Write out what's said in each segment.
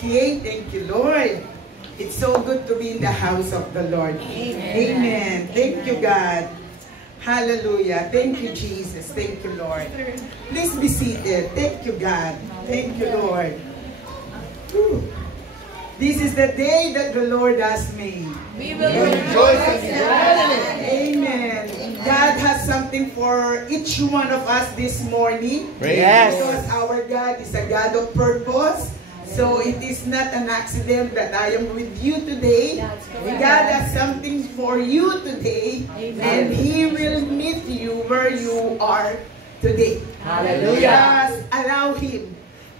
Okay, thank you, Lord. It's so good to be in the house of the Lord. Amen. Amen. Thank you, God. Hallelujah. Thank you, Jesus. Thank you, Lord. Please be seated. Thank you, God. Thank you, Lord. Whew. This is the day that the Lord has made. We will rejoice and be glad in it. Amen. God has something for each one of us this morning. Yes. Because our God is a God of purpose. So it is not an accident that I am with you today. God has something for you today. And He will meet you where you are today. Hallelujah. Just allow Him.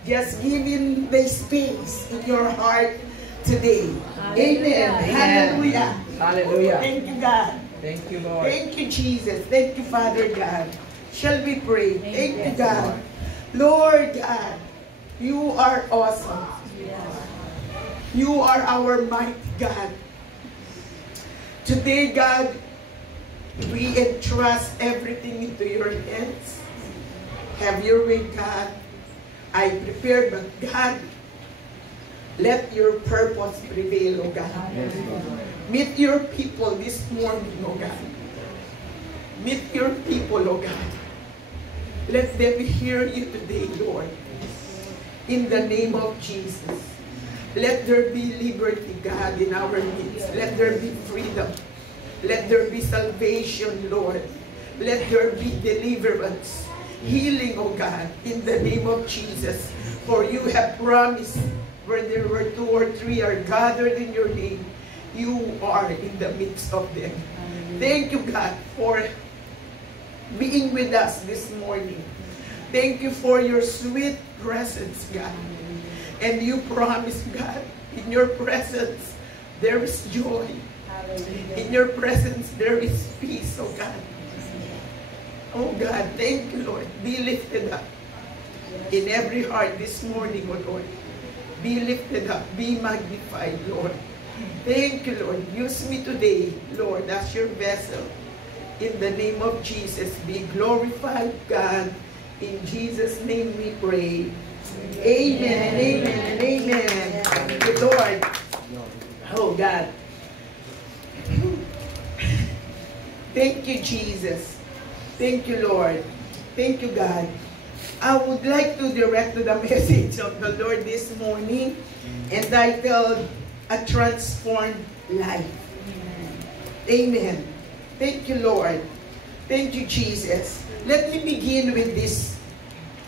Just give Him the space in your heart today. Amen. Hallelujah. Hallelujah. Thank you, God. Thank you, Lord. Thank you, Jesus. Thank you, Father God. Shall we pray? Thank you, God. Lord God, you are awesome. You are our mighty God. Today, God, we entrust everything into your hands. Have your way, God. I prepare, but God, let your purpose prevail, oh God. Yes, Meet your people this morning, oh God. Meet your people, oh God. Let them hear you today, Lord. In the name of Jesus. Let there be liberty, God, in our midst. Let there be freedom. Let there be salvation, Lord. Let there be deliverance. Healing, oh God, in the name of Jesus. For you have promised where there were 2 or 3 are gathered in your name, you are in the midst of them. Thank you, God, for being with us this morning. Thank you for your sweet presence, God. And you promise, God, in your presence, there is joy. In your presence, there is peace, oh God. Oh God, thank you, Lord. Be lifted up in every heart this morning, oh Lord. Be lifted up. Be magnified, Lord. Thank you, Lord. Use me today, Lord, as your vessel. In the name of Jesus, be glorified, God. In Jesus' name we pray. Amen, amen, and amen. Thank you, Lord. Oh, God. Thank you, Jesus. Thank you, Lord. Thank you, God. I would like to direct to the message of the Lord this morning, entitled, A Transformed Life. Amen. Thank you, Lord. Thank you, Jesus. Let me begin with this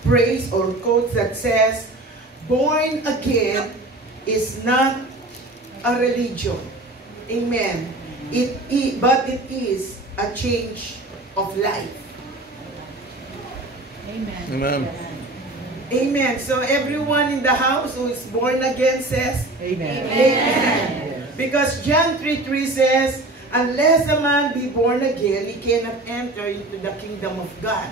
phrase or quote that says, born again is not a religion. Amen. But it is a change of life. Amen. Amen. Amen. So everyone in the house who is born again says, Amen. Amen. Because John 3:3 says, unless a man be born again, he cannot enter into the kingdom of God.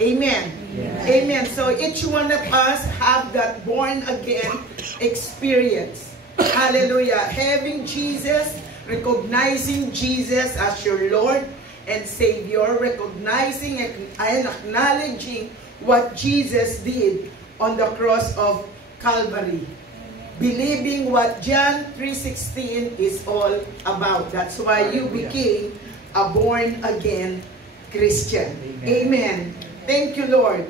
Amen. Yes. Amen. So each one of us have that born again experience. Hallelujah. Having Jesus, recognizing Jesus as your Lord and Savior, recognizing and acknowledging what Jesus did on the cross of Calvary. Believing what John 3:16 is all about. That's why you became a born-again Christian. Amen. Thank you, Lord.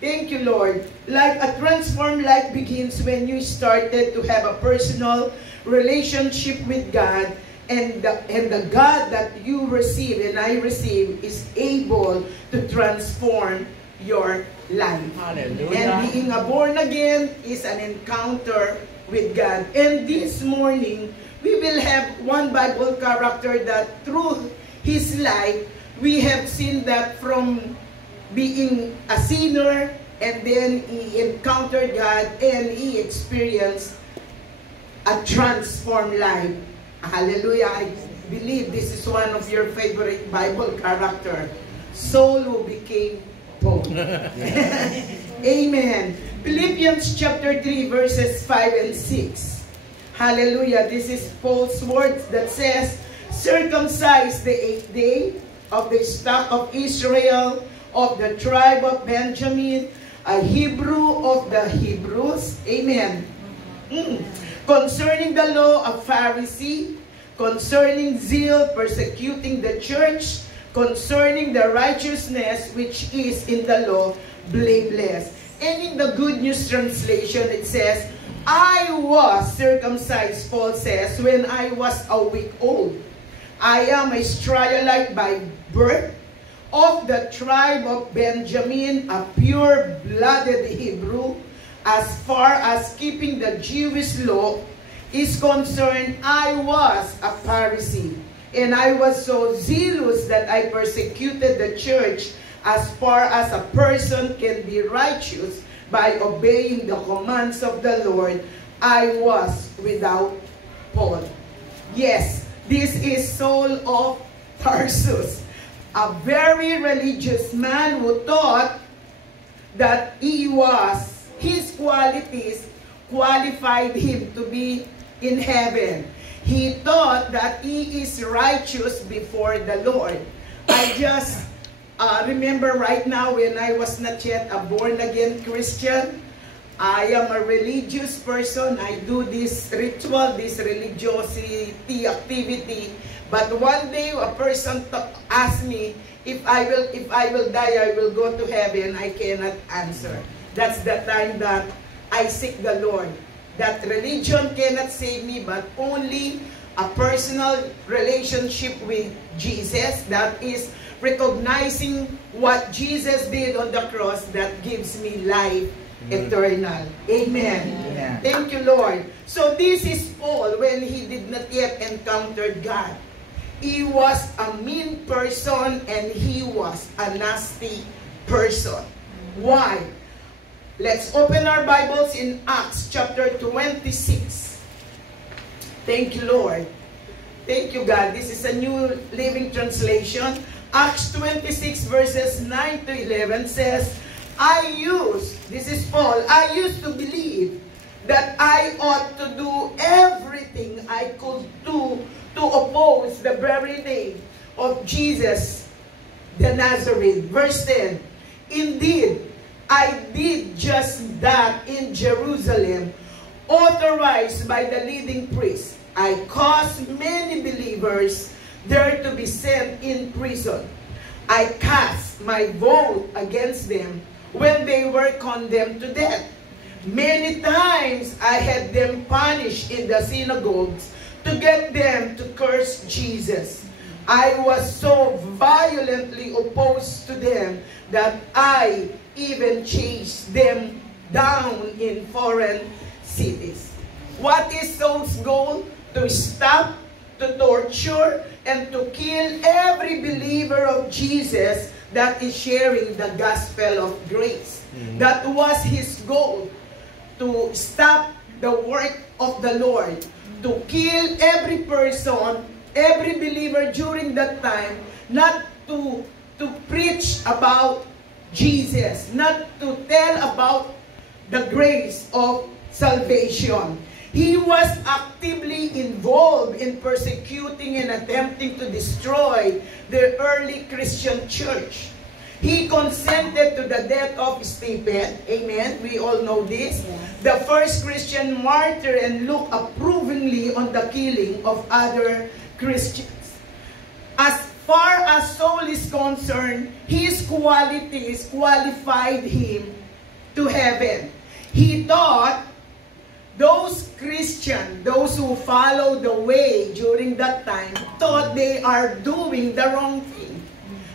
Thank you, Lord. Like a transformed life begins when you started to have a personal relationship with God, and the God that you receive and I receive is able to transform your life. Hallelujah. And being a born again is an encounter with God. And this morning, we will have one Bible character that through his life, we have seen that from being a sinner, and then he encountered God and he experienced a transformed life. Hallelujah. I believe this is one of your favorite Bible character. Saul who became Paul. Amen. Philippians chapter 3 verses 5 and 6. Hallelujah. This is Paul's words that says, circumcised the 8th day of the stock of Israel, of the tribe of Benjamin, a Hebrew of the Hebrews. Amen. Concerning the law, a Pharisee. Concerning zeal, persecuting the church. Concerning the righteousness which is in the law, blameless. And in the Good News Translation, it says, I was circumcised, Paul says, when I was a week old. I am a Israelite by birth, of the tribe of Benjamin, a pure-blooded Hebrew. As far as keeping the Jewish law is concerned, I was a Pharisee. And I was so zealous that I persecuted the church as far as a person can be righteous by obeying the commands of the Lord. I was without Paul. Yes, this is Saul of Tarsus, a very religious man who thought that his qualities qualified him to be in heaven. He thought that he is righteous before the Lord. I just remember right now when I was not yet a born-again Christian, I am a religious person. I do this ritual, this religiosity activity. But one day a person asked me, if I will die, I will go to heaven. I cannot answer. That's the time that I seek the Lord. That religion cannot save me, but only a personal relationship with Jesus, that is recognizing what Jesus did on the cross, that gives me life eternal. Amen. Amen. Thank you, Lord. So this is Paul when he did not yet encounter God. He was a mean person and he was a nasty person. Why? Let's open our Bibles in Acts chapter 26. Thank you, Lord. Thank you, God. This is a New Living Translation. Acts 26 verses 9 to 11 says, this is Paul, I used to believe that I ought to do everything I could do to oppose the very name of Jesus the Nazarene. Verse 10, indeed, I did just that in Jerusalem, authorized by the leading priest. I caused many believers there to be sent in prison. I cast my vote against them when they were condemned to death. Many times I had them punished in the synagogues to get them to curse Jesus. I was so violently opposed to them that I even chased them down in foreign cities. What is Saul's goal? To stop, to torture, and to kill every believer of Jesus that is sharing the gospel of grace. That was his goal, to stop the work of the Lord, to kill every person, every believer during that time, not to preach about Jesus, not to tell about the grace of salvation. He was actively involved in persecuting and attempting to destroy the early Christian church. He consented to the death of Stephen. Amen. We all know this. The first Christian martyr, and looked approvingly on the killing of other Christians. As far as Saul is concerned, his qualities qualified him to heaven. He thought those Christians, those who followed the way during that time, thought they are doing the wrong thing.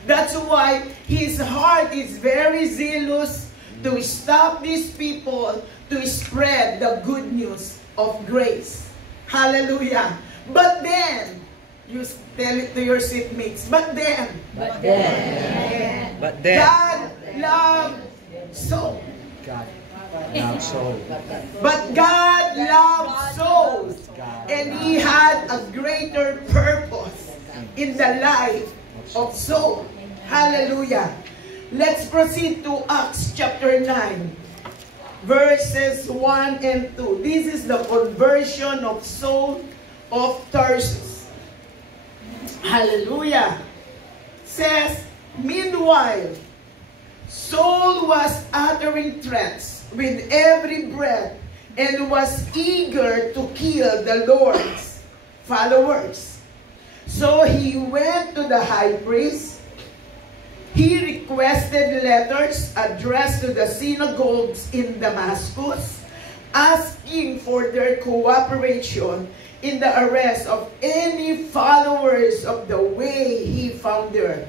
That's why his heart is very zealous to stop these people, to spread the good news of grace. Hallelujah. But then, you tell it to your seatmates, but then, God loved Saul. But God loved souls, and He had a greater purpose in the life of Saul. Hallelujah. Let's proceed to Acts chapter 9, verses 1 and 2. This is the conversion of Saul of Tarsus. Hallelujah. Says, meanwhile, Saul was uttering threats with every breath, and was eager to kill the Lord's followers. So he went to the high priest. He requested letters addressed to the synagogues in Damascus, asking for their cooperation in the arrest of any followers of the way he found there.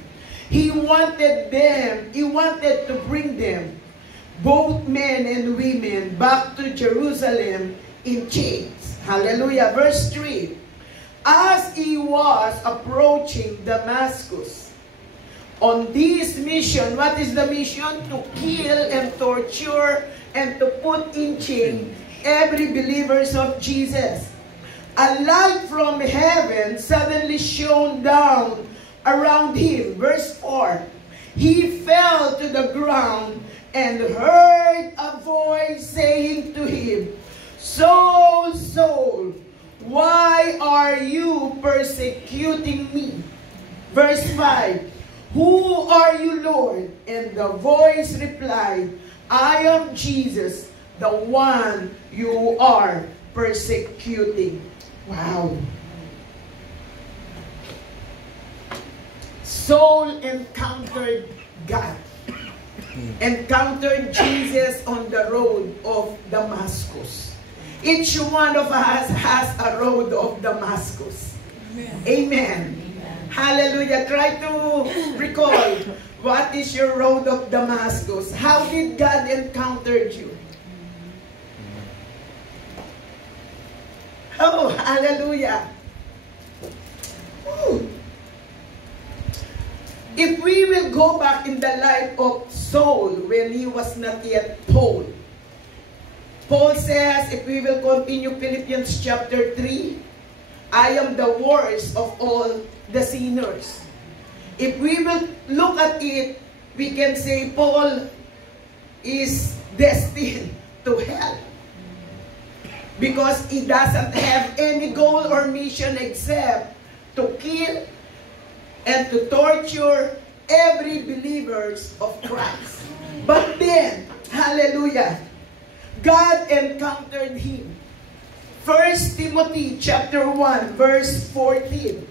He wanted to bring them, both men and women, back to Jerusalem in chains. Hallelujah. Verse 3. As he was approaching Damascus, on this mission, what is the mission? To kill and torture and to put in chains every believers of Jesus. A light from heaven suddenly shone down around him. Verse 4. He fell to the ground and heard a voice saying to him, Saul, Saul, why are you persecuting me? Verse 5. Who are you, Lord? And the voice replied, I am Jesus, the one you are persecuting. Wow. Saul encountered God, encountered Jesus on the road of Damascus. Each one of us has a road of Damascus. Amen. Amen. Hallelujah. Try to recall, what is your road of Damascus? How did God encounter you? Oh, hallelujah. Ooh. If we will go back in the life of Saul when he was not yet Paul, Paul says, if we will continue Philippians chapter 3, I am the worst of all the sinners. If we will look at it, we can say Paul is destined to hell. Because he doesn't have any goal or mission except to kill and to torture every believers of Christ. But then, hallelujah, God encountered him. 1 Timothy chapter 1, verse 14.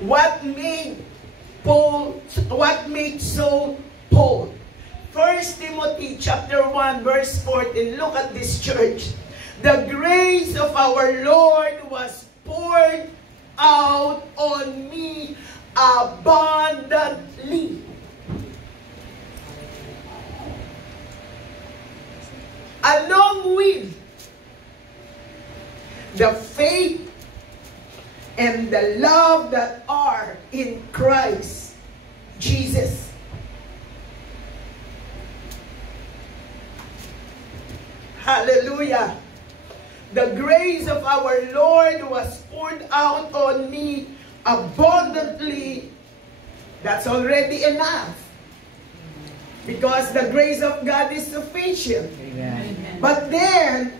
What made Saul Paul? 1 Timothy chapter 1, verse 14. Look at this, church. The grace of our Lord was poured out on me abundantly. Along with the faith and the love that are in Christ Jesus. Hallelujah. The grace of our Lord was poured out on me abundantly. That's already enough. Because the grace of God is sufficient. Amen. But then,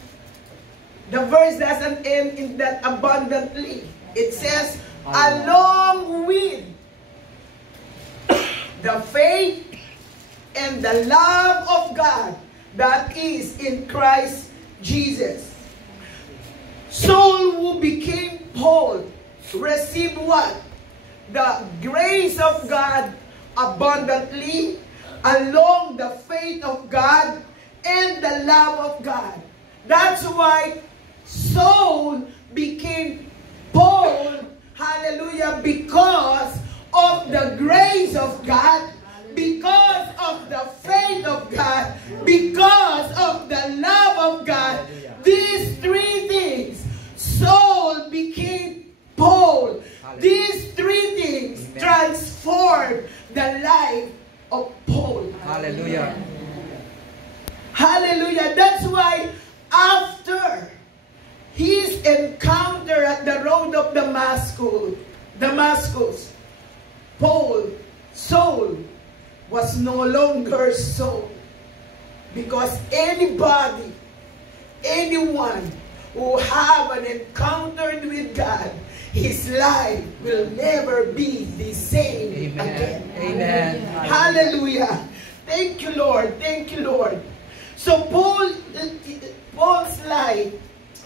the verse doesn't end in that abundantly. It says, along with the faith and the love of God that is in Christ Jesus. Saul, who became Paul, received what? The grace of God abundantly, along the faith of God and the love of God. That's why Saul became Paul, hallelujah, because of the grace of God, because of the faith of God, because of the love of God. These three things, Saul became Paul. These three things transformed the life of Paul. Hallelujah. Hallelujah. That's why after his encounter at the road of Damascus, Saul was no longer Saul. Because anyone who have an encounter with God, his life will never be the same again. Amen. Hallelujah. Thank you, Lord. Thank you, Lord. So Paul's life,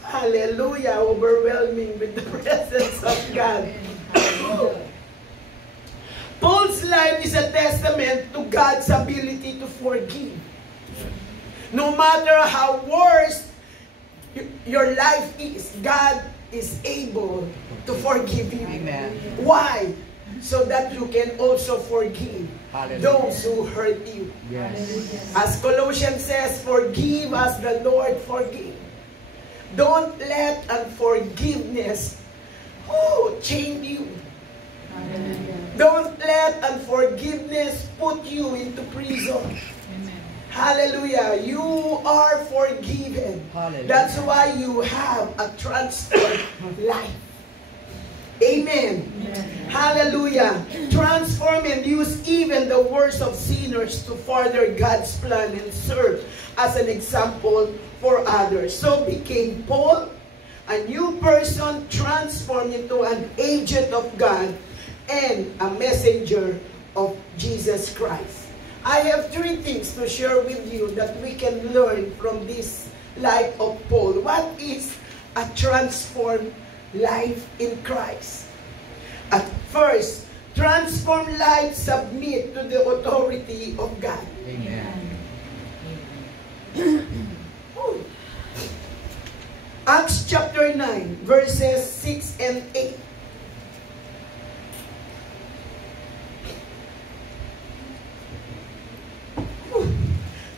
hallelujah, overwhelming with the presence of God. Paul's life is a testament to God's ability to forgive. No matter how worse your life is, God is able to forgive you. Amen. Why? So that you can also forgive those who hurt you. Yes. As Colossians says, forgive as the Lord forgave. Don't let unforgiveness chain you. Don't let unforgiveness put you into prison. Hallelujah. You are forgiven. Hallelujah. That's why you have a transformed life. Amen. Hallelujah. Transform and use even the worst of sinners to further God's plan and serve as an example for others. So became Paul, a new person transformed into an agent of God and a messenger of Jesus Christ. I have 3 things to share with you that we can learn from this life of Paul. What is a transformed life in Christ? At first, transformed life submit to the authority of God. Amen. Acts chapter 9, verses 6 and 8.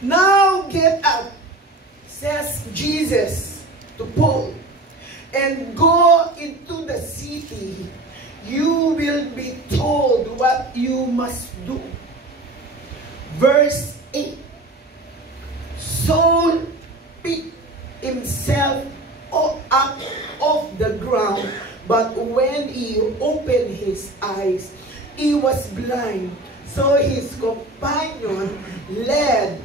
Now get up, says Jesus to Paul, and go into the city. You will be told what you must do. Verse 8. Saul picked himself up off the ground, but when he opened his eyes, he was blind. So his companion led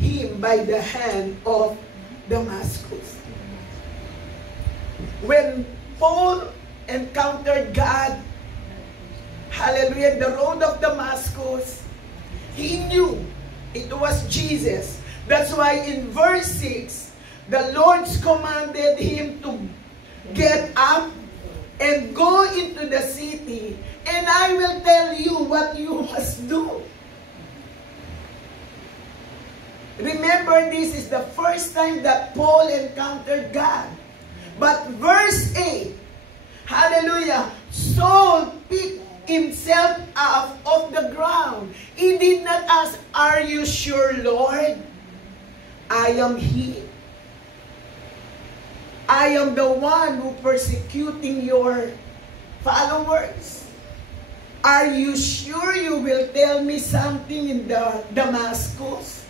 him by the hand of Damascus. When Paul encountered God, hallelujah, the road of Damascus, he knew it was Jesus. That's why in verse 6, the Lord commanded him to get up and go into the city, and I will tell you what you must do. Remember, this is the first time that Paul encountered God. But verse 8, hallelujah, Saul picked himself up off the ground. He did not ask, are you sure, Lord? I am he. I am the one who persecuting your followers. Are you sure you will tell me something in the Damascus?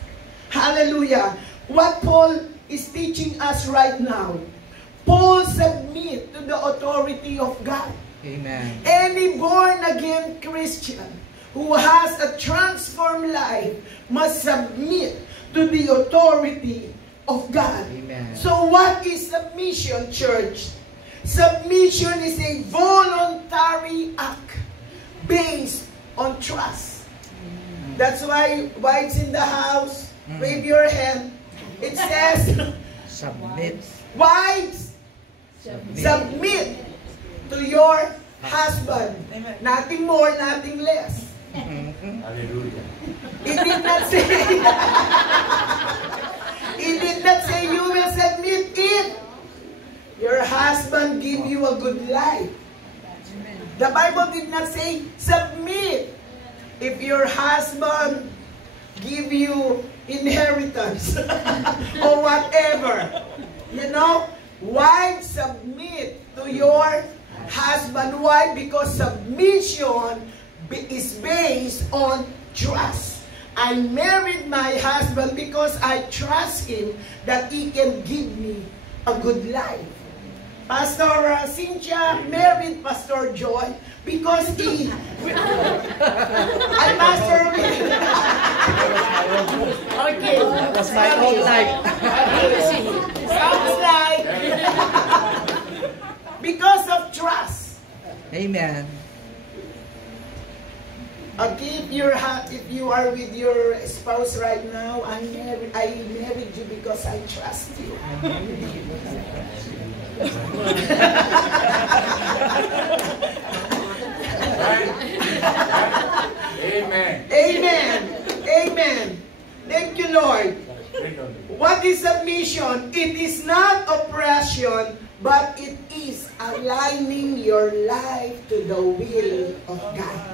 Hallelujah. What Paul is teaching us right now, Paul submit to the authority of God. Amen. Any born-again Christian who has a transformed life must submit to the authority of God. Amen. So what is submission, church? Submission is a voluntary act based on trust. That's why wives in the house, wave your hand. It says, Submit. wives, submit to your husband. Nothing more, nothing less. Hallelujah. It did not say, it did not say you will submit if your husband give you a good life. The Bible did not say submit if your husband give you inheritance or whatever. You know, wives, submit to your husband. Why? Because submission is based on trust. I married my husband because I trust him that he can give me a good life. Pastor Cynthia married Pastor Joy because he I Pastor okay, That's my own life. sounds like because of trust. Amen. If you are with your spouse right now, I married you because I trust you. Amen. Amen. Amen. Thank you, Lord. What is submission? It is not oppression, but it is aligning your life to the will of God.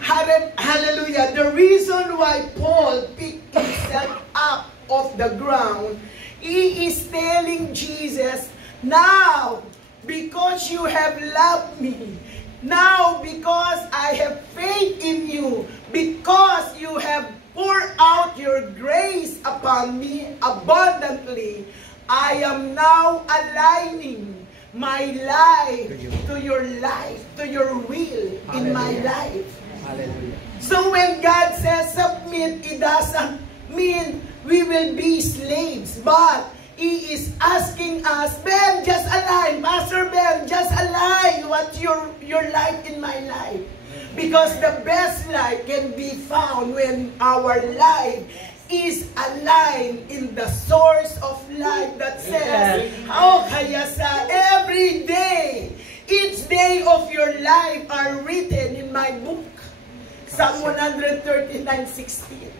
Hallelujah. The reason why Paul picked himself up off the ground, he is telling Jesus, now, because you have loved me, now because I have faith in you, because you have poured out your grace upon me abundantly, I am now aligning my life to your life, to your will in my life. Hallelujah. So when God says submit, it doesn't mean we will be slaves, but He is asking us, Ben, just align, Pastor Ben, just align what your life in my life. Because the best life can be found when our life is aligned in the source of life that says, how kaya sa every day, each day of your life are written in my book. Psalm 139:16.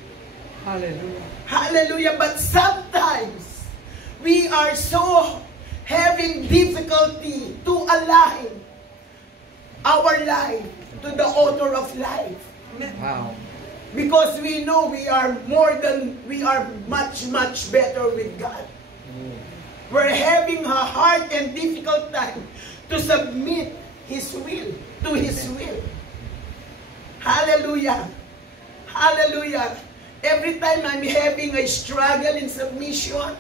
Hallelujah. Hallelujah. But sometimes we are so having difficulty to align our life to the author of life. Wow. Because we know we are much, much better with God. We're having a hard and difficult time to submit His will to His will. Hallelujah. Hallelujah. Every time I'm having a struggle in submission,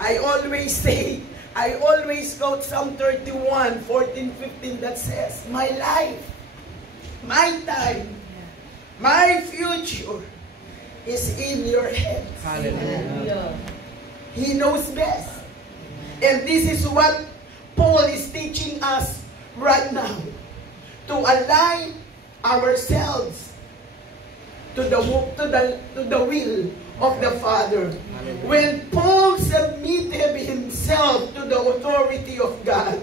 I always quote Psalm 31, 14, 15 that says, my life, my time, my future is in your hands. Hallelujah. He knows best. And this is what Paul is teaching us right now. To align ourselves to the will of the Father. When Paul submitted himself to the authority of God,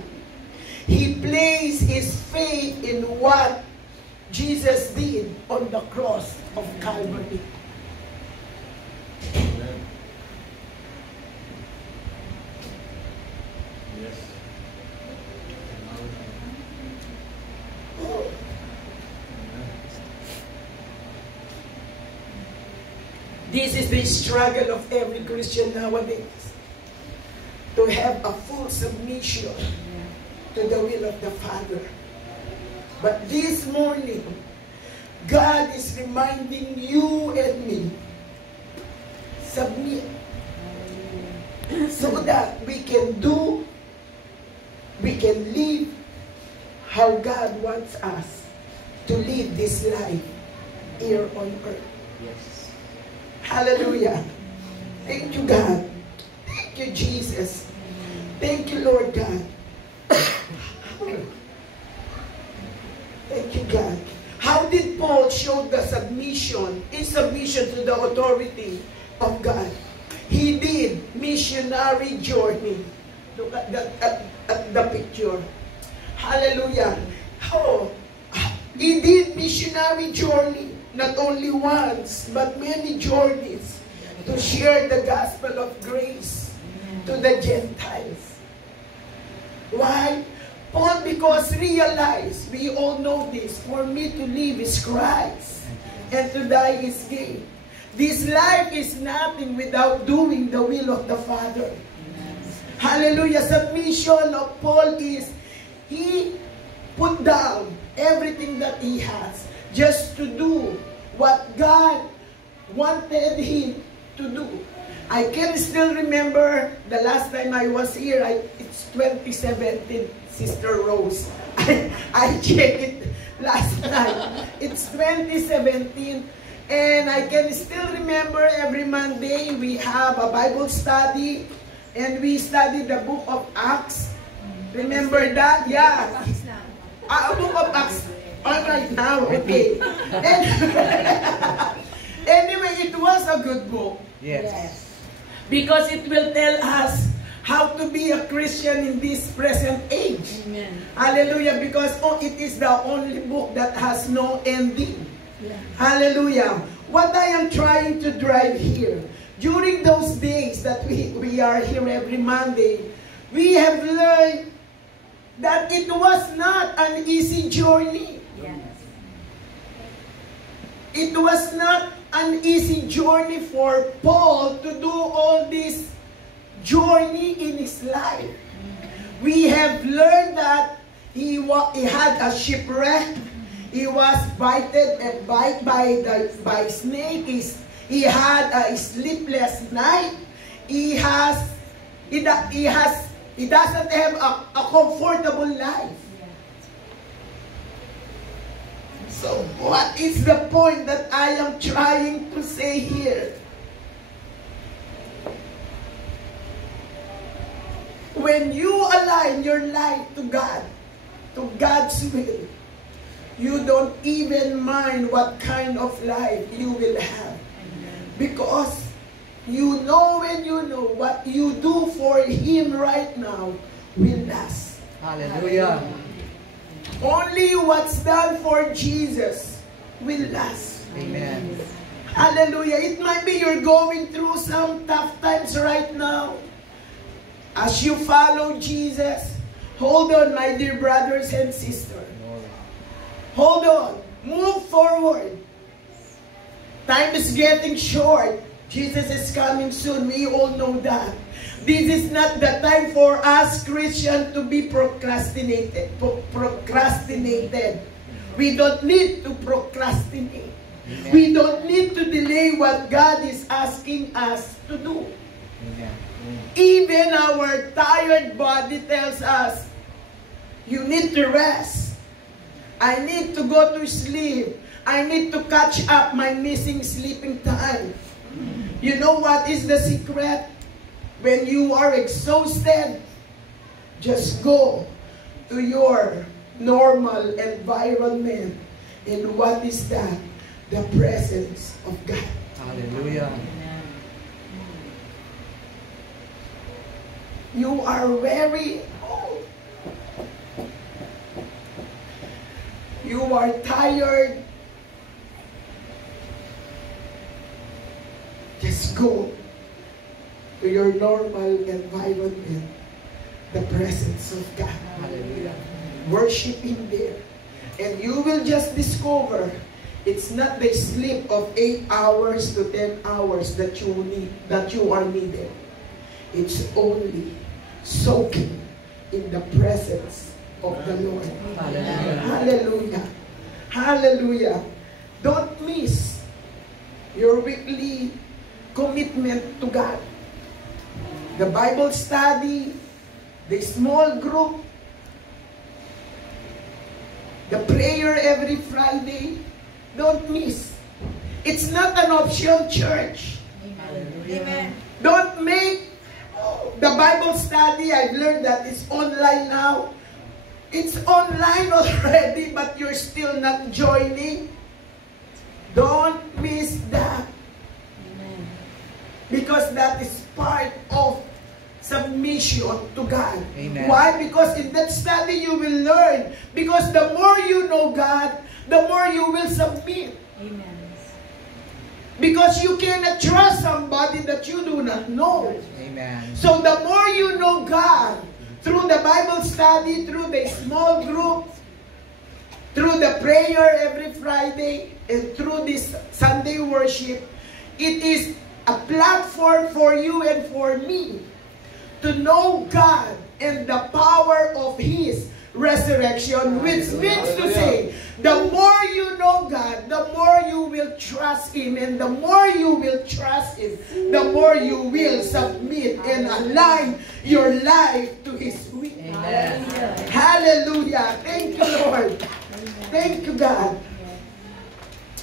he placed his faith in what Jesus did on the cross of Calvary. Yes. This is the struggle of every Christian nowadays. To have a full submission to the will of the Father. But this morning, God is reminding you and me, submit. So that we can live how God wants us to live this life here on earth. Yes. Hallelujah. Thank you, God. Thank you, Jesus. Thank you, Lord God. Thank you, God. How did Paul show the submission, his submission to the authority of God? He did missionary journey. Look at the picture. Hallelujah. Oh, he did missionary journey. Not only once, but many journeys to share the gospel of grace to the Gentiles. Why? Paul, because realized, we all know this, for me to live is Christ, and to die is gain. This life is nothing without doing the will of the Father. Hallelujah. Submission of Paul is, he put down everything that he has just to do what God wanted him to do. I can still remember the last time I was here, it's 2017, Sister Rose. I checked it last night. It's 2017, and I can still remember every Monday we have a Bible study, and we study the book of Acts. Remember that? Yeah. A book of Acts. All right now, okay. And anyway, it was a good book. Yes. Because it will tell us how to be a Christian in this present age. Amen. Hallelujah. Because it is the only book that has no ending. Yeah. Hallelujah. What I am trying to drive here, during those days that we are here every Monday, we have learned that it was not an easy journey. Yes. It was not an easy journey for Paul to do all this journey in his life. We have learned that he had a shipwreck. He was bitten and bite by snake. He had a sleepless night. He doesn't have a comfortable life. So what is the point that I am trying to say here? When you align your life to God, to God's will, you don't even mind what kind of life you will have. Because you know when you know what you do for Him right now will last. Hallelujah. Only what's done for Jesus will last. Amen. Hallelujah. It might be you're going through some tough times right now. As you follow Jesus, hold on, my dear brothers and sisters. Hold on. Move forward. Time is getting short. Jesus is coming soon. We all know that. This is not the time for us Christians to be procrastinated. We don't need to procrastinate. Amen. We don't need to delay what God is asking us to do. Amen. Even our tired body tells us, you need to rest. I need to go to sleep. I need to catch up my missing sleeping time. You know what is the secret? When you are exhausted, just go to your normal environment. And what is that? The presence of God. Hallelujah. You are very old. You are tired. Just go to your normal environment, the presence of God. Hallelujah. Worship Him there. And you will just discover it's not the sleep of 8 hours to 10 hours that you need, that you are needed. It's only soaking in the presence of the Lord. Hallelujah. Hallelujah. Hallelujah. Don't miss your weekly commitment to God. The Bible study, the small group, the prayer every Friday. Don't miss. It's not an option, church. Amen. Don't make the Bible study. I've learned that it's online now. It's online already, but you're still not joining. Don't miss that. Amen. Because that is part of submission to God. Amen. Why? Because in that study you will learn. Because the more you know God, the more you will submit. Amen. Because you cannot trust somebody that you do not know. Amen. So the more you know God, through the Bible study, through the small group, through the prayer every Friday, and through this Sunday worship, it is a platform for you and for me to know God and the power of His resurrection, which means to say, the more you know God, the more you will trust Him, and the more you will trust Him, the more you will submit and align your life to His will. Amen. Hallelujah. Thank you, Lord. Thank you, God.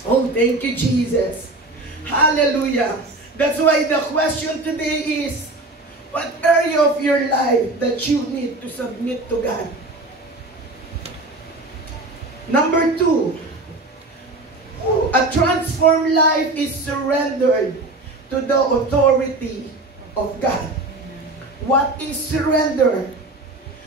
Oh, thank you, Jesus. Hallelujah. That's why the question today is, what area of your life that you need to submit to God? Number 2, a transformed life is surrendered to the authority of God. What is surrender?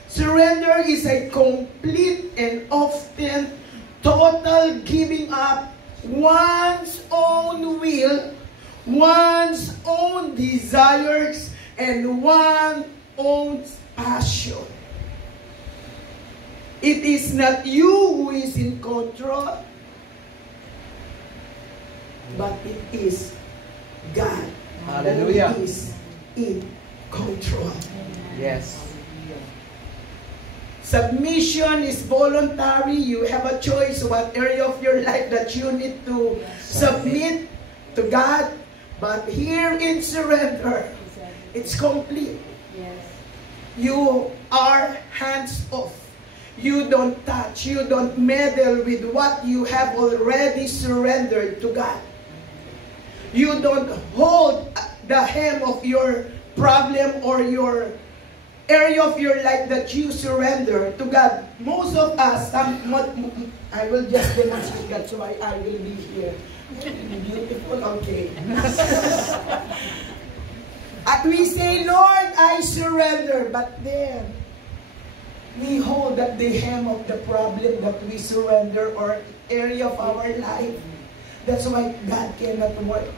Surrender is a complete and often total giving up one's own will, one's own desires, and one's own passion. It is not you who is in control, but it is God Hallelujah. who is in control. Yes. Submission is voluntary. You have a choice what area of your life that you need to submit to God. But here in surrender, it's complete. Yes. You are hands off. You don't touch. You don't meddle with what you have already surrendered to God. You don't hold the hem of your problem or your area of your life that you surrender to God. Most of us, I will just demonstrate that, so I will be here. Beautiful, okay. At we say, Lord, I surrender, but then we hold at the hem of the problem that we surrender or area of our life. That's why God cannot work.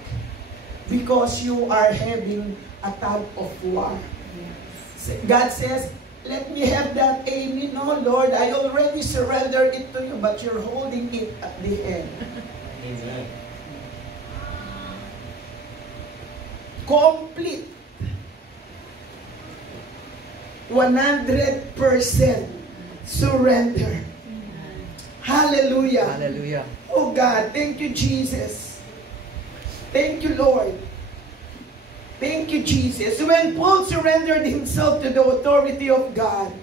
Because you are having a tug of war. God says, let me have that amen. No, Lord, I already surrendered it to you, but you're holding it at the end. Amen. Complete. 100% surrender. Hallelujah. Hallelujah. Oh God, thank you, Jesus. Thank you, Lord. Thank you, Jesus. When Paul surrendered himself to the authority of God,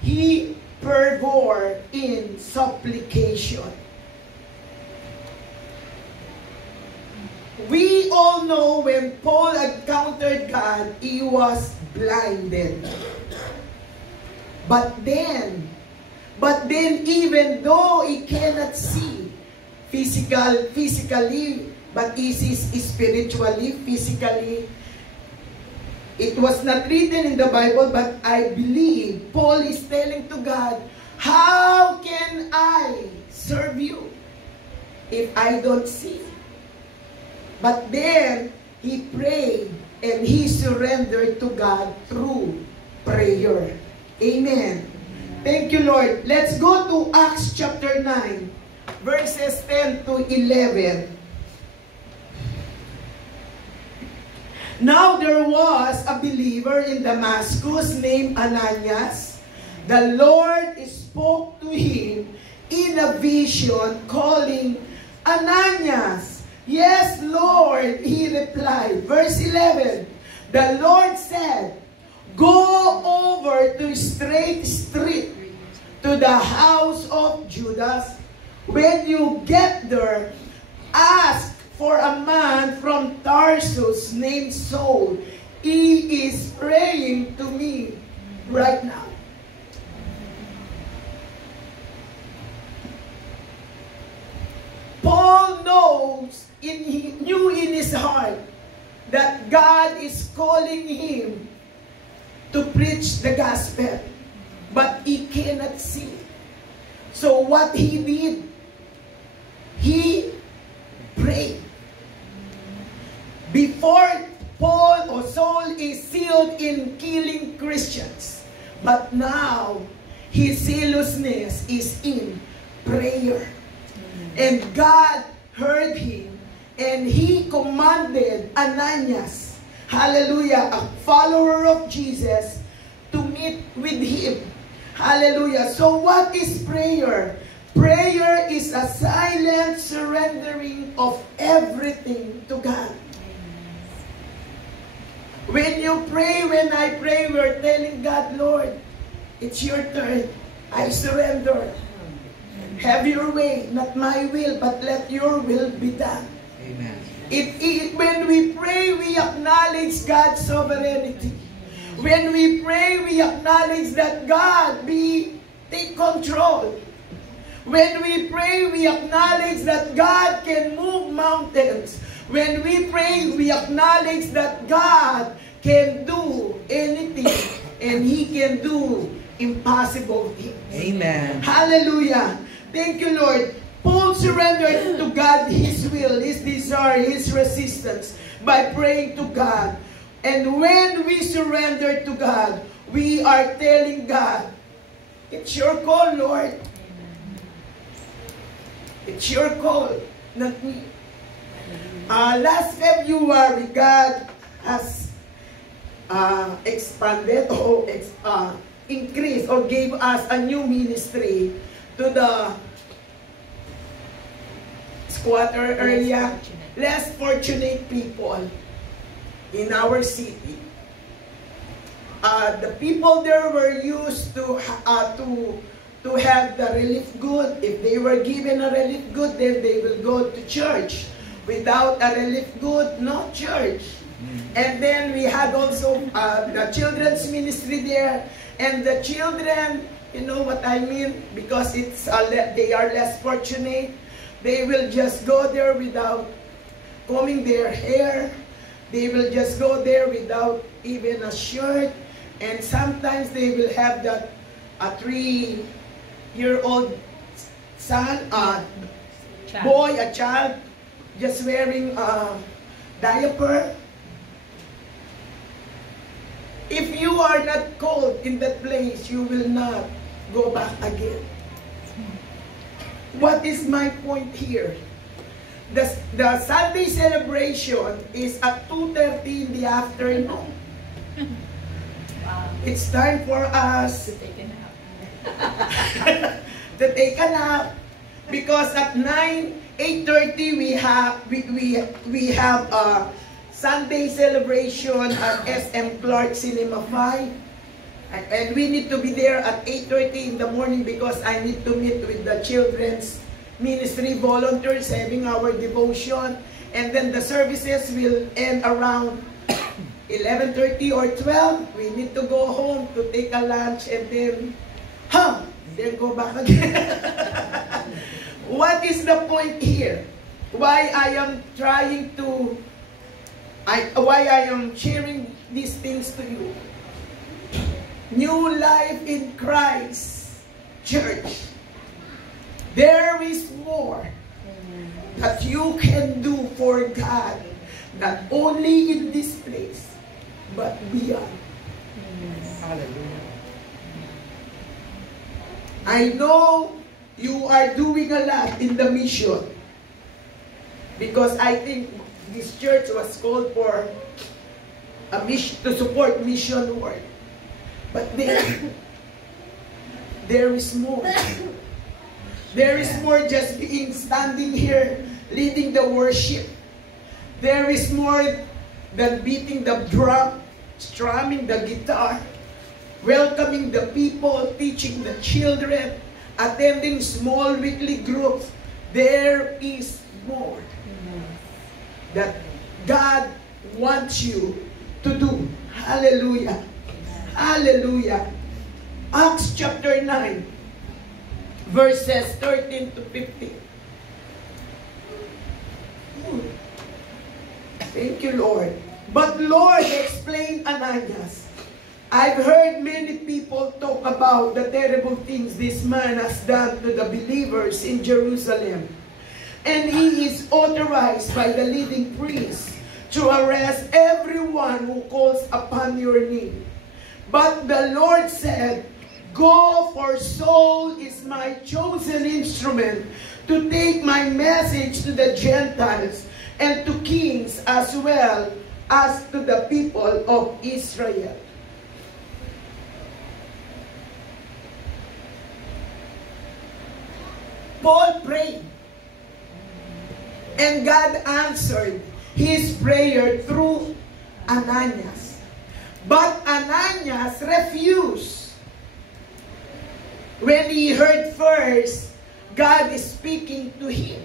he fervored in supplication. We all know when Paul encountered God, he was blinded. But then even though he cannot see physically, but he sees spiritually, physically, it was not written in the Bible, but I believe Paul is telling to God, how can I serve you if I don't see? But then he prayed and he surrendered to God through prayer. Amen. Thank you, Lord. Let's go to Acts chapter 9, verses 10 to 11. Now there was a believer in Damascus named Ananias. The Lord spoke to him in a vision, calling, Ananias. Yes, Lord, he replied. Verse 11, the Lord said, go over to Straight Street, to the house of Judas. When you get there, ask for a man from Tarsus named Saul. He is praying to me right now. Paul knew in his heart that God is calling him to preach the gospel, but he cannot see. So what he did, he prayed. Before Paul or Saul is sealed in killing Christians, but now his zealousness is in prayer. And God heard him, and he commanded Ananias, hallelujah, a follower of Jesus, to meet with him. Hallelujah. So what is prayer? Prayer is a silent surrendering of everything to God. When you pray, when I pray, we're telling God, Lord, it's your turn. I surrender. Have your way, not my will, but let your will be done. Amen. When we pray, we acknowledge God's sovereignty. When we pray, we acknowledge that God take control. When we pray, we acknowledge that God can move mountains. When we pray, we acknowledge that God can do anything and He can do impossible things. Amen. Hallelujah. Thank you, Lord. Paul surrendered to God His will, His desire, His resistance by praying to God. And when we surrender to God, we are telling God, it's your call, Lord. It's your call, not me. Last February, God has expanded or increased or gave us a new ministry to the squatter area, less fortunate people in our city. The people there were used to have the relief good. If they were given a relief good, then they will go to church. Without a relief good, no church. And then we had also the children's ministry there. And the children, you know what I mean? Because they are less fortunate. They will just go there without combing their hair. They will just go there without even a shirt. And sometimes they will have that a 3-year-old son, boy, a child, just wearing a diaper. If you are not called in that place, you will not go back again. What is my point here? The Sunday celebration is at 2:30 in the afternoon. It's time for us To take a nap. to take a nap, because at 8:30 we have a Sunday celebration at SM Clark Cinema 5, and we need to be there at 8:30 in the morning because I need to meet with the children's ministry volunteers having our devotion, and then the services will end around 11:30 or 12. We need to go home to take a lunch and then go back again. What is the point here? Why I am sharing these things to you? New life in Christ, church. There is more that you can do for God, not only in this place, but beyond. Hallelujah. I know you are doing a lot in the mission, because I think this church was called for a mission, to support mission work. But there is more. There is more just standing here, leading the worship. There is more than beating the drum, strumming the guitar, welcoming the people, teaching the children, attending small weekly groups. There is more that God wants you to do. Hallelujah. Hallelujah. Acts chapter 9, verses 13 to 15. Thank you, Lord. But Lord, explained Ananias, I've heard many people talk about the terrible things this man has done to the believers in Jerusalem. And he is authorized by the leading priests to arrest everyone who calls upon your name. But the Lord said, go, for Saul is my chosen instrument to take my message to the Gentiles and to kings as well as to the people of Israel. Paul prayed, and God answered his prayer through Ananias. But Ananias refused. When he heard first God is speaking to him,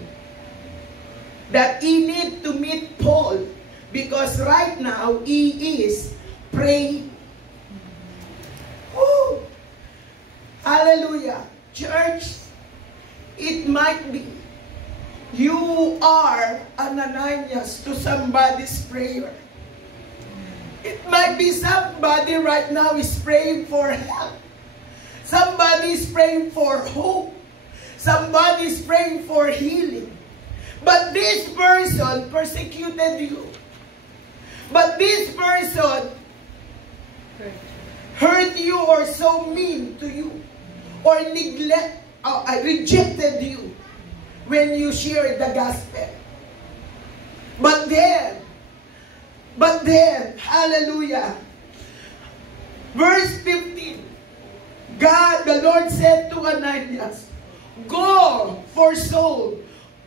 that he need to meet Paul, because right now he is praying. Woo! Hallelujah. Church, Ananias to somebody's prayer. It might be somebody right now is praying for help. Somebody is praying for hope. Somebody is praying for healing. But this person persecuted you. But this person hurt you or so mean to you. Or rejected you when you shared the gospel. But then, hallelujah. Verse 15, the Lord said to Ananias, go for Saul.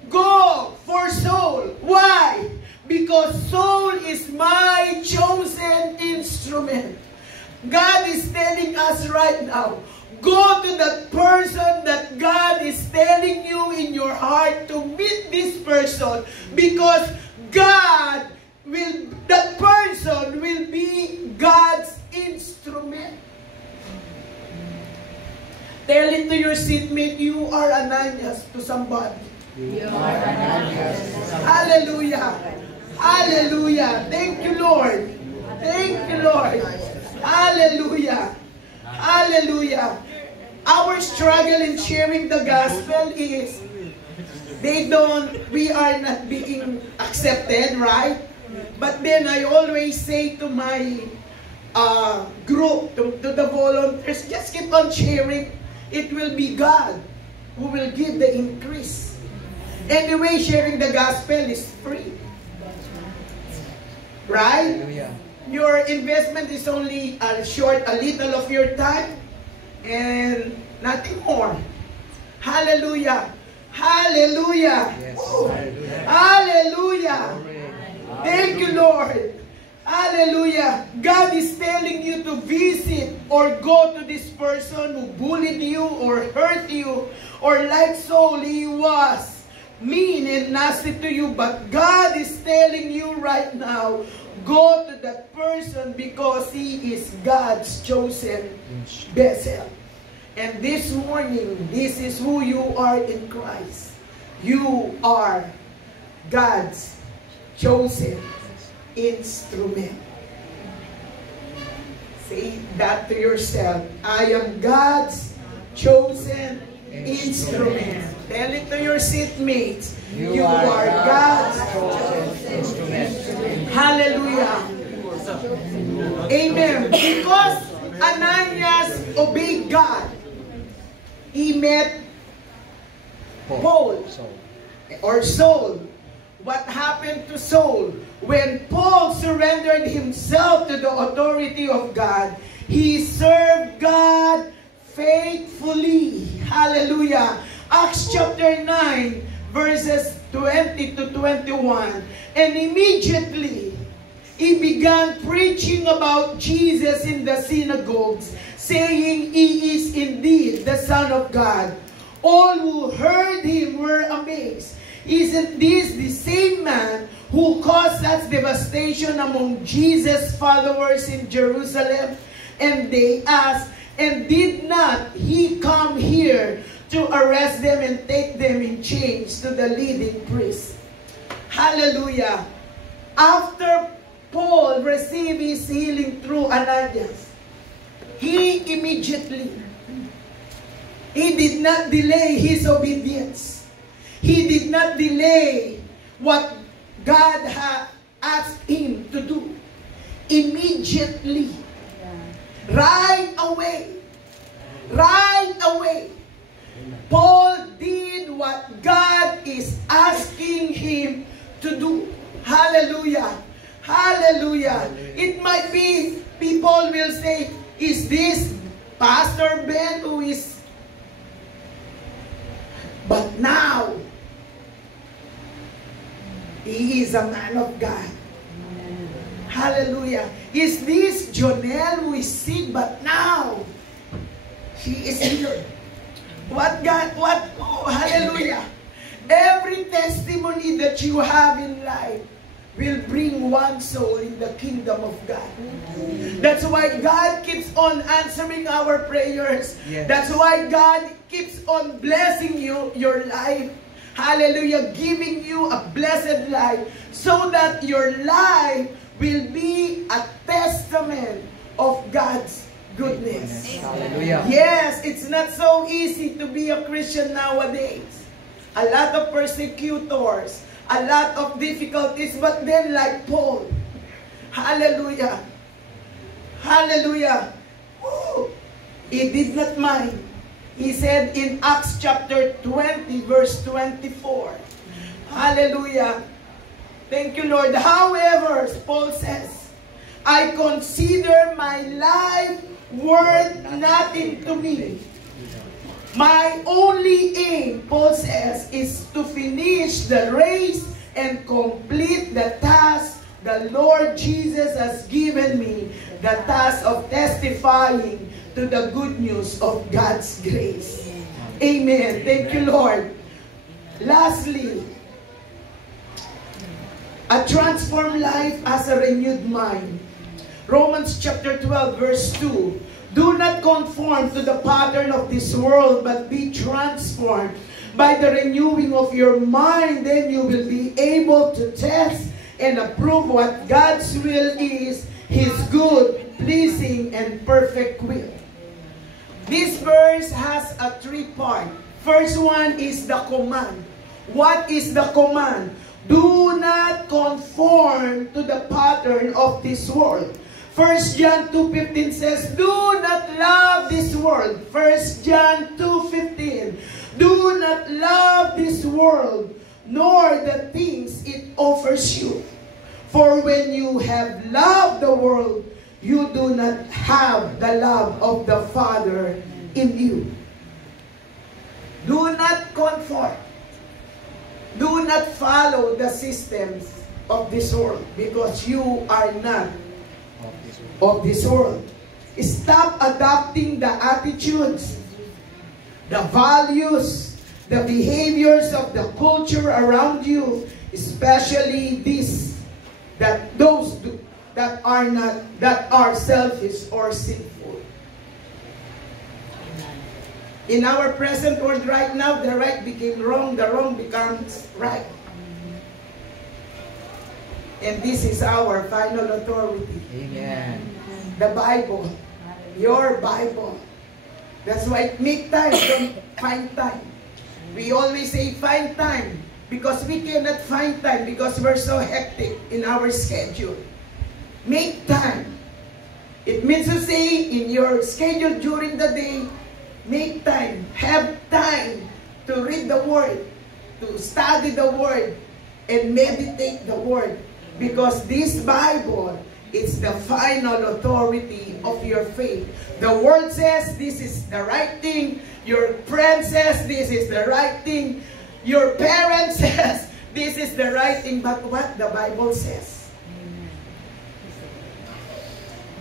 Go for Saul. Why? Because Saul is my chosen instrument. God is telling us right now, go to that person that God is telling you in your heart to meet this person, because that person will be God's instrument. Tell it to your seatmate, you are Ananias to somebody. You are Ananias. Hallelujah. Hallelujah. Thank you, Lord. Thank you, Lord. Hallelujah. Hallelujah. Our struggle in sharing the gospel is we are not being accepted, right? But then I always say to my group, to the volunteers, just keep on sharing. It will be God who will give the increase. Anyway, sharing the gospel is free. Right? Hallelujah. Your investment is only a little of your time and nothing more. Hallelujah. Hallelujah. Yes. Woo. Hallelujah. Hallelujah. Glory. Thank you, Lord. Hallelujah. God is telling you to visit or go to this person who bullied you or hurt you, or like Saul, he was mean and nasty to you. But God is telling you right now, go to that person because he is God's chosen vessel. And this morning, this is who you are in Christ. You are God's chosen instrument. Say that to yourself. I am God's chosen instrument. Tell it to your seatmates. You are God's chosen instrument. Hallelujah. Amen. Because Ananias obeyed God, he met Paul or Saul. What happened to Saul? When Paul surrendered himself to the authority of God, he served God faithfully. Hallelujah. Acts chapter 9, verses 20 to 21. And immediately, he began preaching about Jesus in the synagogues, saying, he is indeed the Son of God. All who heard him were amazed. Isn't this the same man who caused such devastation among Jesus' followers in Jerusalem? And they asked, and did not he come here to arrest them and take them in chains to the leading priest? Hallelujah. After Paul received his healing through Ananias, he immediately, he did not delay his obedience. He did not delay what God had asked him to do. Immediately, right away, Paul did what God is asking him to do. Hallelujah. Hallelujah. It might be, people will say, is this Pastor Ben who is... But now, he is a man of God. Hallelujah. Is this Jonelle who is sick, but now she is healed? What God, oh, hallelujah. Every testimony that you have in life will bring one soul in the kingdom of God. That's why God keeps on answering our prayers. Yes. That's why God keeps on blessing you, your life. Hallelujah, giving you a blessed life so that your life will be a testament of God's goodness. Hallelujah. Yes, it's not so easy to be a Christian nowadays. A lot of persecutors, a lot of difficulties, but then like Paul, hallelujah, hallelujah, woo, he did not mind. He said in Acts chapter 20, verse 24, hallelujah, thank you, Lord. However, Paul says, I consider my life worth nothing to me. My only aim, Paul says, is to finish the race and complete the task the Lord Jesus has given me, the task of testifying to the good news of God's grace. Amen. Thank you, Lord. Lastly, a transformed life as a renewed mind. Romans chapter 12, verse 2. Do not conform to the pattern of this world, but be transformed by the renewing of your mind. Then you will be able to test and approve what God's will is, His good, pleasing, and perfect will. This verse has a 3-part. First one is the command. What is the command? Do not conform to the pattern of this world. 1 John 2:15 says, do not love this world. 1 John 2:15. Do not love this world, nor the things it offers you. For when you have loved the world, you do not have the love of the Father in you. Do not conform. Do not follow the systems of this world, because you are not of this world. Stop adopting the attitudes, the values, the behaviors of the culture around you, especially those that are selfish or sinful. In our present world right now, the right became wrong, the wrong becomes right. And this is our final authority. Amen. The Bible. Your Bible. That's why make time, don't find time. We always say find time because we cannot find time because we're so hectic in our schedule. Make time. It means to say in your schedule during the day, make time. Have time to read the Word, to study the Word, and meditate the Word. Because this Bible is the final authority of your faith. The Word says this is the right thing. Your friend says this is the right thing. Your parent says this is the right thing. But what the Bible says?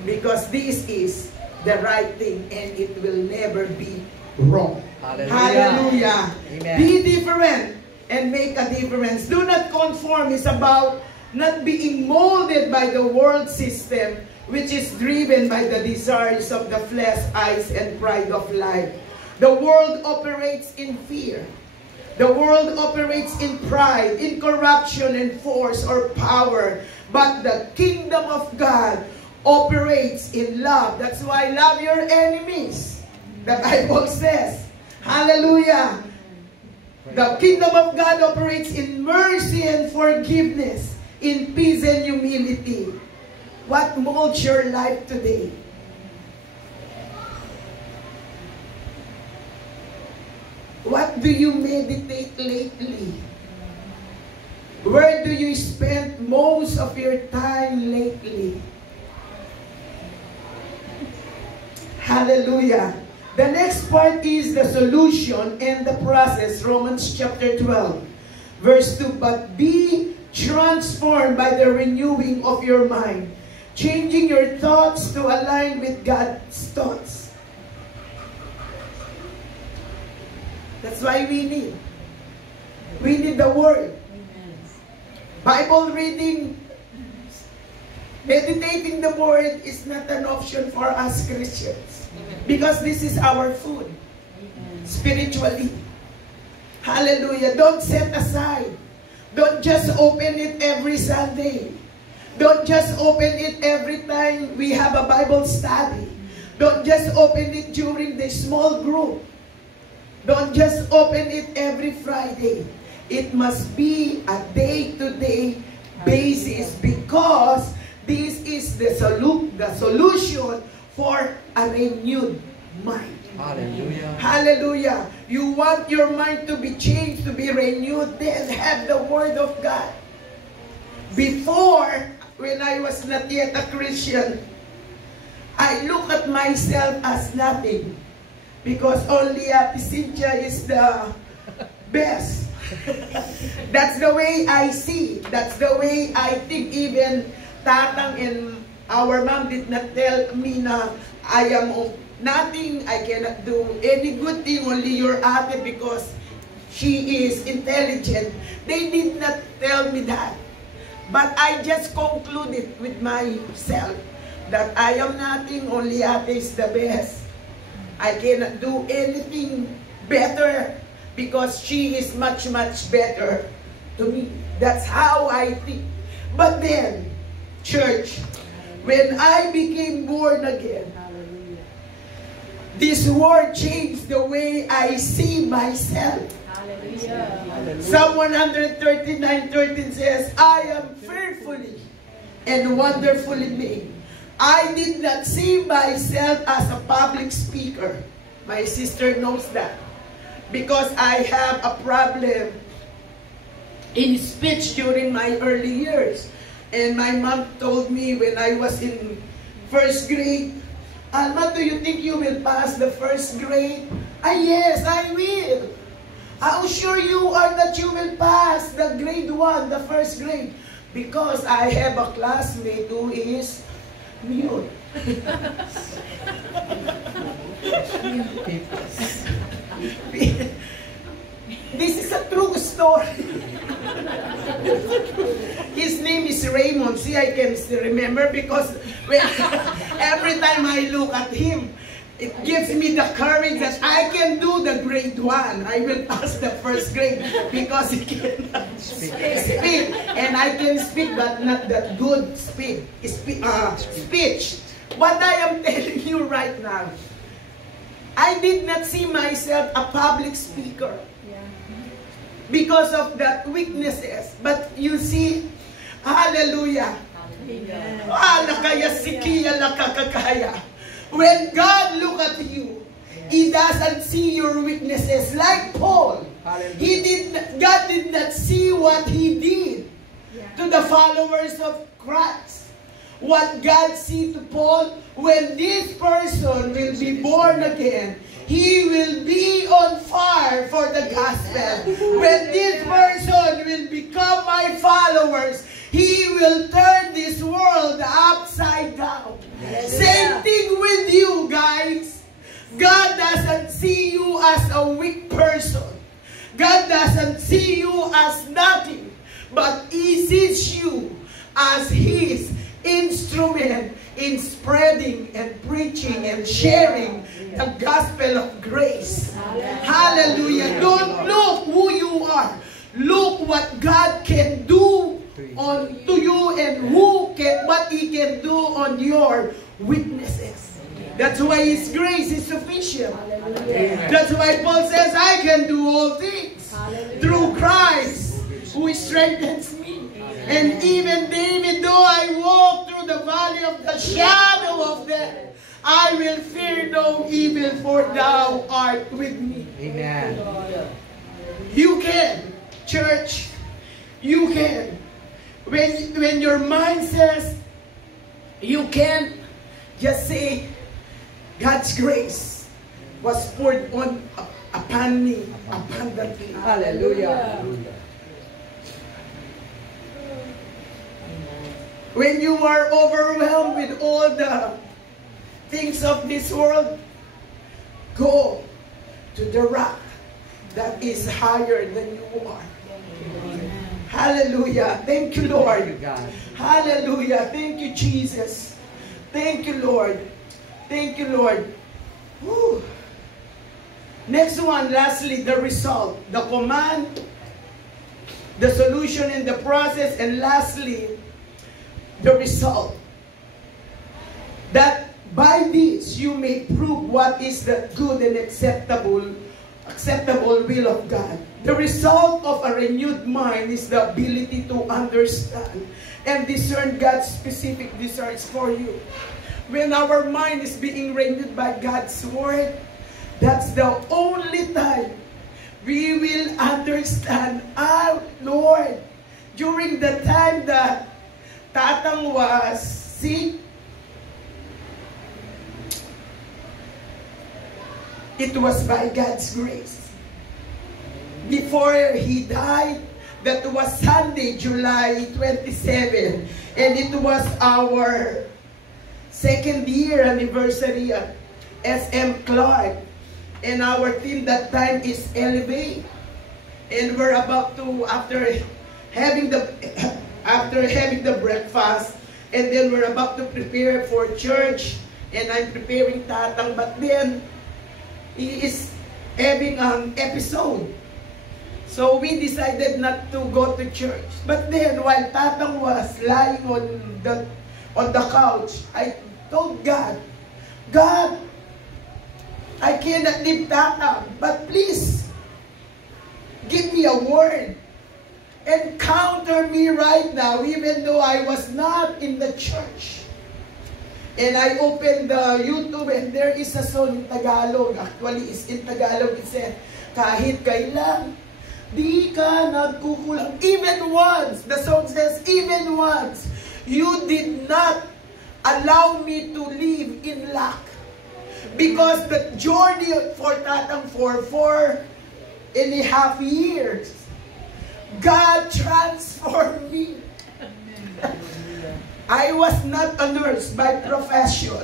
Because this is the right thing and it will never be wrong. Hallelujah. Hallelujah. Amen. Be different and make a difference. Do not conform is about not being molded by the world system, which is driven by the desires of the flesh, eyes, and pride of life. The world operates in fear. The world operates in pride, in corruption, and force or power. But the kingdom of God operates in love. That's why love your enemies. The Bible says, hallelujah. The kingdom of God operates in mercy and forgiveness, in peace and humility. What molds your life today? What do you meditate lately? Where do you spend most of your time lately? Hallelujah. The next part is the solution and the process. Romans chapter 12, verse 2. But be transformed by the renewing of your mind, changing your thoughts to align with God's thoughts. That's why we need the Word. Bible reading, meditating the Word is not an option for us Christians. Because this is our food. Spiritually. Hallelujah. Don't set aside. Don't just open it every Sunday. Don't just open it every time we have a Bible study. Don't just open it during the small group. Don't just open it every Friday. It must be a day-to-day basis, because this is the solution for a renewed mind. Hallelujah. Hallelujah. You want your mind to be changed, to be renewed, then have the Word of God. Before, when I was not yet a Christian, I look at myself as nothing, because only Ate Cynthia is the best. That's the way I see. That's the way I think. Even Tatang and our mom did not tell me na I am nothing, I cannot do any good thing, only your ate because she is intelligent. They did not tell me that. But I just concluded with myself that I am nothing, only ate is the best. I cannot do anything better because she is much, much better to me. That's how I think. But then, church, when I became born again, this word changed the way I see myself. Hallelujah. Psalm 139:13 says, I am fearfully and wonderfully made. I did not see myself as a public speaker. My sister knows that. Because I have a problem in speech during my early years. And my mom told me when I was in first grade, Alma, do you think you will pass the first grade? Ah, yes, I will. How sure you are that you will pass the grade 1, the first grade? Because I have a classmate who is mute. This is a true story. His name is Raymond. See, I can still remember because every time I look at him, it gives me the courage that I can do the grade 1. I will pass the first grade because he cannot speak. And I can speak, but not that good speech. What I am telling you right now, I did not see myself a public speaker because of that weaknesses. But you see, hallelujah. When God look at you, He doesn't see your weaknesses like Paul. God did not see what he did to the followers of Christ. What God see to Paul, when this person will be born again, he will be on fire for the gospel. When this person will become my followers, he will turn this world upside down. Same thing with you guys. God doesn't see you as a weak person. God doesn't see you as nothing. But He sees you as His instrument in spreading and preaching and sharing the gospel of grace. Hallelujah. Don't look who you are. Look what God can do to you and what He can do on your weaknesses. That's why His grace is sufficient. That's why Paul says, I can do all things through Christ who strengthens me. And even David, though I walk through the valley of the shadow of death, I will fear no evil, for thou art with me. Amen. You can, church. You can. When your mind says you can't, just say, God's grace was poured upon me abundantly. Hallelujah. When you are overwhelmed with all the things of this world, go to the rock that is higher than you are. Hallelujah. Thank you, Lord. Hallelujah. Thank you, Jesus. Thank you, Lord. Thank you, Lord. Woo. Next one, lastly, the result. The command, the solution and the process, and lastly, the result. That by this you may prove what is the good and acceptable will of God. The result of a renewed mind is the ability to understand and discern God's specific desires for you. When our mind is being renewed by God's Word, that's the only time we will understand our Lord. During the time that Tatang was sick, it was by God's grace. Before he died, that was Sunday, July 27, and it was our second year anniversary at SM Clark. And our theme that time is Elevate. And we're about to, after having the breakfast, and then we're about to prepare for church, and I'm preparing Tatang, but then he is having an episode. So we decided not to go to church. But then while Tatang was lying on the couch, I told God, God, I cannot leave Tatang, but please give me a word. Encounter me right now, even though I was not in the church. And I opened the YouTube, and there is a song in Tagalog. Actually, it's in Tagalog. It said, kahit kailan, di ka nagkukulang. Even once, the song says, even once, you did not allow me to live in lack. Because the journey for Tatang for 4.5 years, God transformed me. I was not a nurse by profession.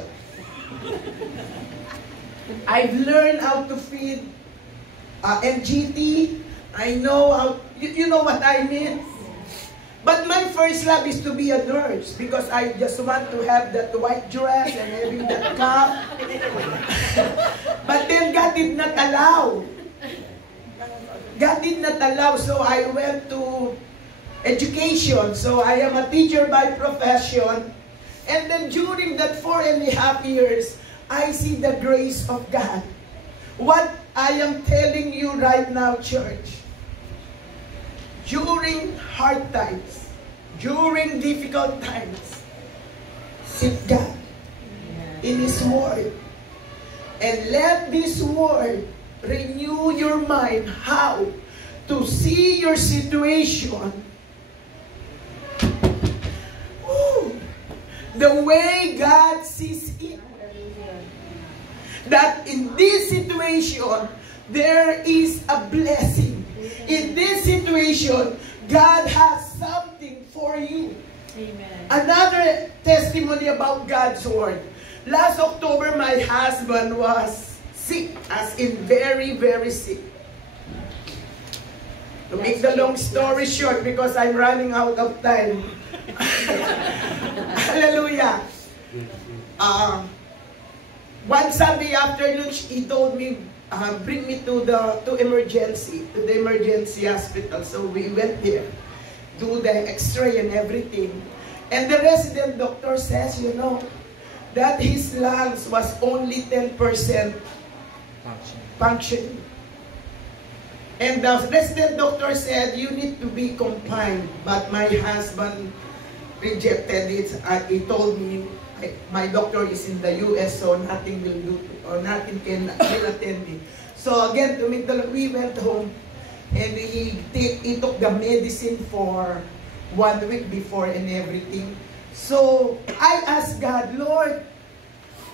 I've learned how to feed MGT. I know how, you know what I mean? But my first love is to be a nurse because I just want to have that white dress and having that cap. But then God did not allow. God did not allow, so I went to education. So I am a teacher by profession. And then during that 4.5 years, I see the grace of God. What I am telling you right now, church, during hard times, during difficult times, seek God in His Word. And let this Word renew your mind how to see your situation the way God sees it. That in this situation, there is a blessing. In this situation, God has something for you. Amen. Another testimony about God's Word. Last October, my husband was sick, as in very, very sick. To make the long story short, because I'm running out of time. Hallelujah. One Sunday afternoon, he told me, bring me to the emergency hospital. So we went there, do the X-ray and everything. And the resident doctor says, you know, that his lungs was only 10% functioning. And the resident doctor said, you need to be confined. But my husband rejected it. He told me, my doctor is in the US, so nothing will do, or nothing will attend me. So again, to make the, we went home, and he took the medicine for 1 week before and everything. So I asked God, Lord,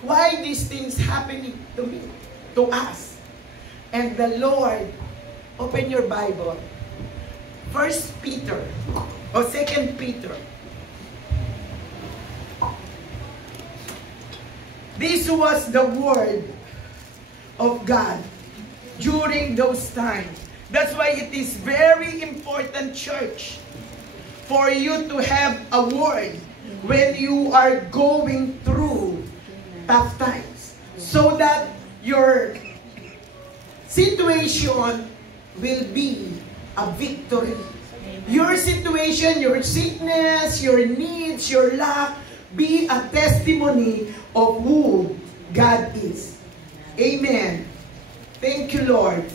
why these things happening to me, to us? And the Lord, open your Bible, 1 Peter, or 2 Peter. This was the word of God during those times. That's why it is very important, church, for you to have a word when you are going through tough times, so that your situation will be a victory. Your situation, your sickness, your needs, your lack, be a testimony of who God is. Amen. Thank you, Lord.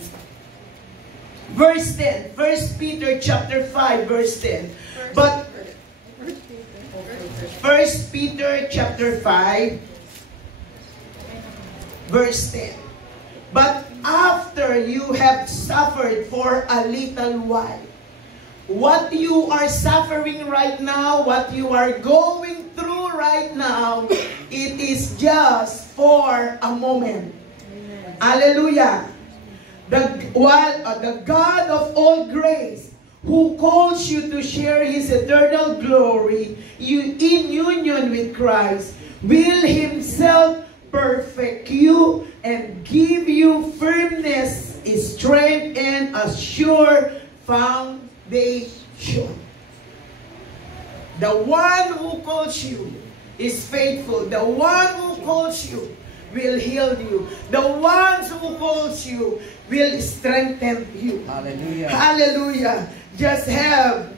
Verse 10. 1 Peter chapter 5, verse 10. But 1 Peter chapter 5, verse 10. But after you have suffered for a little while, what you are suffering right now, what you are going through right now, it is just for a moment. Amen. Hallelujah. The God of all grace, who calls you to share His eternal glory in union with Christ, will Himself perfect you and give you firmness, strength, and a sure foundation. The one who calls you is faithful. The one who calls you will heal you. The one who calls you will strengthen you. Hallelujah. Hallelujah. Just have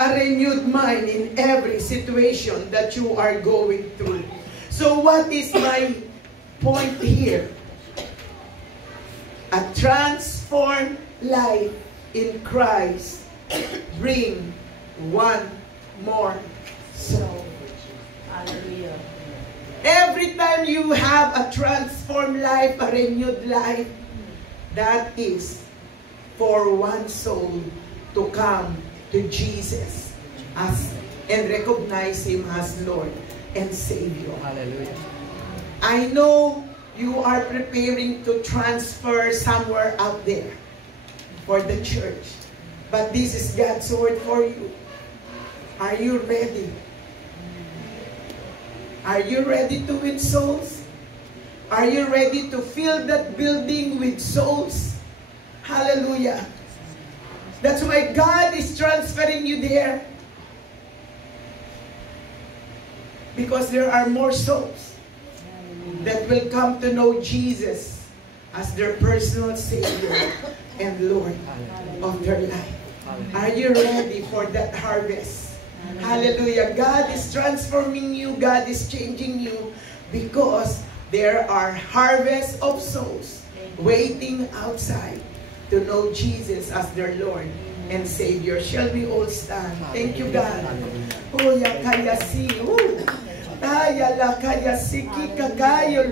a renewed mind in every situation that you are going through. So what is my point here? A transformed life in Christ bring one more soul. Hallelujah. Every time you have a transformed life, a renewed life, that is for one soul to come to Jesus and recognize Him as Lord and Savior. Hallelujah. I know you are preparing to transfer somewhere out there for the church. But this is God's word for you. Are you ready? Are you ready to win souls? Are you ready to fill that building with souls? Hallelujah. That's why God is transferring you there. Because there are more souls that will come to know Jesus as their personal Savior and Lord of their life. Are you ready for that harvest? Hallelujah. God is transforming you. God is changing you because there are harvests of souls waiting outside to know Jesus as their Lord and Savior. Shall we all stand? Thank you, God. Oh, yakayasi. Oh, kaya la kaya siki kakayo